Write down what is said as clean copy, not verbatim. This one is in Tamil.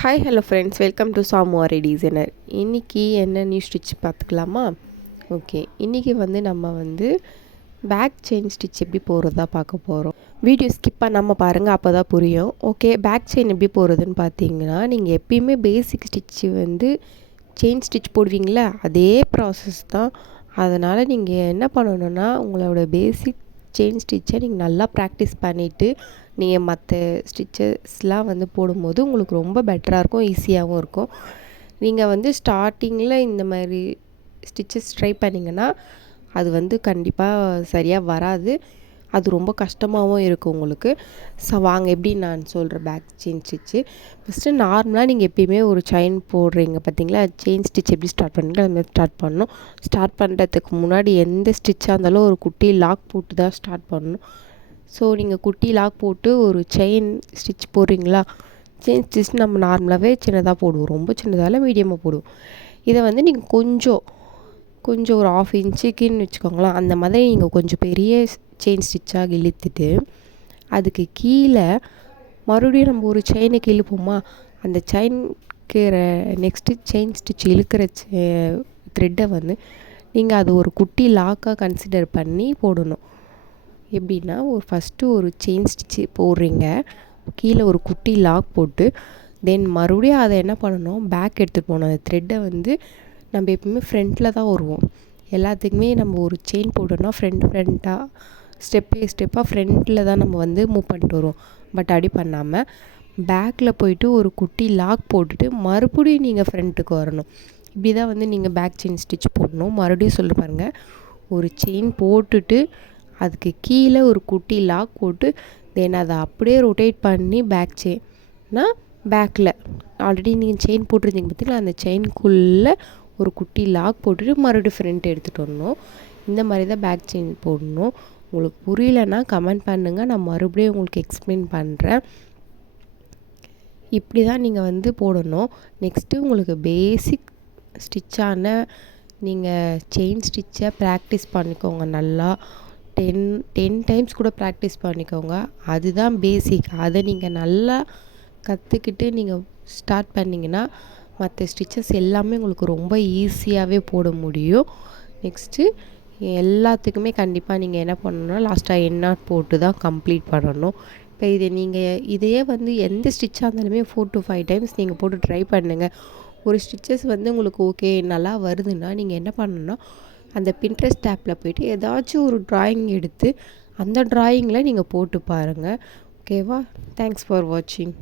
Hi hello friends, welcome to சாமுவாரி டிசைனர். இன்றைக்கி என்ன நியூ ஸ்டிச் பார்த்துக்கலாமா? ஓகே, இன்றைக்கி நம்ம பேக் செயின் ஸ்டிச் எப்படி போகிறதா பார்க்க போகிறோம். வீடியோ ஸ்கிப் பண்ணாமல் பாருங்கள், அப்போ தான் புரியும். ஓகே, பேக் செயின் எப்படி போகிறதுன்னு பார்த்தீங்கன்னா, நீங்கள் எப்பயுமே பேசிக் ஸ்டிச்சு செயின் ஸ்டிச் போடுவீங்களா, அதே ப்ராசஸ் தான். அதனால் நீங்கள் என்ன பண்ணணுன்னா, உங்களோட பேசிக் செயின் ஸ்டிச்சை நீங்கள் நல்லா ப்ராக்டிஸ் பண்ணிவிட்டு நீங்கள் மற்ற ஸ்டிச்சஸ்லாம் போடும்போது உங்களுக்கு ரொம்ப பெட்டராக இருக்கும், ஈஸியாகவும் இருக்கும். நீங்கள் ஸ்டார்டிங்கில் இந்த மாதிரி ஸ்டிச்சஸ் ட்ரை பண்ணிங்கன்னா அது கண்டிப்பாக சரியாக வராது. அது ரொம்ப கஷ்டமாகவும் இருக்கும் உங்களுக்கு. ஸோ வாங்க எப்படி நான் சொல்கிறேன் பேக் செயின் ஸ்டிச்சு. ஃபஸ்ட்டு நார்மலாக நீங்கள் எப்பயுமே ஒரு செயின் போடுறீங்க பார்த்தீங்களா, செயின் ஸ்டிச் எப்படி ஸ்டார்ட் பண்ணுறீங்களோ அது மாதிரி ஸ்டார்ட் பண்ணணும். ஸ்டார்ட் பண்ணுறதுக்கு முன்னாடி எந்த ஸ்டிச்சாக இருந்தாலும் ஒரு குட்டி லாக் போட்டு தான் ஸ்டார்ட் பண்ணணும். ஸோ நீங்கள் குட்டி லாக் போட்டு ஒரு செயின் ஸ்டிச் போடுறீங்களா, செயின் ஸ்டிச் நம்ம நார்மலாகவே சின்னதாக போடுவோம், ரொம்ப சின்னதால் மீடியமாக போடுவோம். இதை நீங்கள் கொஞ்சம் ஒரு 1/2 இன்ச்சுக்குன்னு வச்சுக்கோங்களேன். அந்த மாதிரி நீங்கள் கொஞ்சம் பெரிய செயின் ஸ்டிச்சாக இழுத்துட்டு அதுக்கு கீழே மறுபடியும் நம்ம ஒரு செயினுக்கு இழுப்போமா, அந்த செயினுக்கு நெக்ஸ்ட்டு செயின் ஸ்டிச் இழுக்கிற த்ரெட்டை நீங்கள் அது ஒரு குட்டி லாக்காக கன்சிடர் பண்ணி போடணும். எப்படின்னா, ஃபஸ்ட்டு ஒரு செயின் ஸ்டிச்சு போடுறீங்க, கீழே ஒரு குட்டி லாக் போட்டு தென் மறுபடியும் அதை என்ன பண்ணணும், பேக் எடுத்துகிட்டு போகணும். அந்த த்ரெட்டை நம்ம எப்பவுமே ஃப்ரண்ட்டில் தான் வருவோம். எல்லாத்துக்குமே நம்ம ஒரு செயின் போட்டோம்னா ஃப்ரண்ட்டாக ஸ்டெப்பாக ஃப்ரண்ட்டில் தான் நம்ம மூவ் பண்ணிட்டு வருவோம். பட் அப்படி பண்ணாமல் பேக்கில் போயிட்டு ஒரு குட்டி லாக் போட்டுட்டு மறுபடியும் நீங்கள் ஃப்ரண்ட்டுக்கு வரணும். இப்படி தான் நீங்கள் பேக் செயின் ஸ்டிச் போடணும். மறுபடியும் சொல்ல பாருங்கள், ஒரு செயின் போட்டுட்டு அதுக்கு கீழே ஒரு குட்டி லாக் போட்டு தென் அதை அப்படியே ரொட்டேட் பண்ணி பேக் செயின்னா பேக்கில் ஆல்ரெடி நீங்கள் செயின் போட்டிருந்தீங்க பார்த்தீங்களா, அந்த செயின்குள்ளே ஒரு குட்டி லாக் போட்டுட்டு மறுபடியும் ஃப்ரண்ட் எடுத்துகிட்டு வரணும். இந்த மாதிரி தான் பேக் செயின் போடணும். உங்களுக்கு புரியலன்னா கமெண்ட் பண்ணுங்கள், நான் மறுபடியும் உங்களுக்கு எக்ஸ்பிளைன் பண்ணுறேன். இப்படி தான் நீங்கள் போடணும். நெக்ஸ்ட்டு உங்களுக்கு பேசிக் ஸ்டிச்சான நீங்கள் செயின் ஸ்டிச்சை ப்ராக்டிஸ் பண்ணிக்கோங்க. நல்லா 10 டைம்ஸ் கூட ப்ராக்டிஸ் பண்ணிக்கோங்க. அதுதான் பேசிக். அதை நீங்கள் நல்லா கற்றுக்கிட்டு நீங்கள் ஸ்டார்ட் பண்ணிங்கன்னா மற்ற ஸ்டிச்சஸ் எல்லாமே உங்களுக்கு ரொம்ப ஈஸியாகவே போட முடியும். நெக்ஸ்ட்டு எல்லாத்துக்குமே கண்டிப்பாக நீங்கள் என்ன பண்ணணும்னா லாஸ்ட்டாக எண்ணாட் போட்டு தான் கம்ப்ளீட் பண்ணணும். இப்போ இதையே எந்த ஸ்டிச்சாக இருந்தாலுமே 4 to 5 டைம்ஸ் நீங்கள் போட்டு ட்ரை பண்ணுங்கள். ஒரு ஸ்டிச்சஸ் உங்களுக்கு ஓகே நல்லா வருதுன்னா நீங்கள் என்ன பண்ணணும்னா, அந்த பின்ட்ரெஸ்ட் ஆப்பில் போய்ட்டு ஏதாச்சும் ஒரு ட்ராயிங் எடுத்து அந்த ட்ராயிங்கில் நீங்கள் போட்டு பாருங்கள். ஓகேவா? தேங்க்ஸ் ஃபார் வாட்சிங்.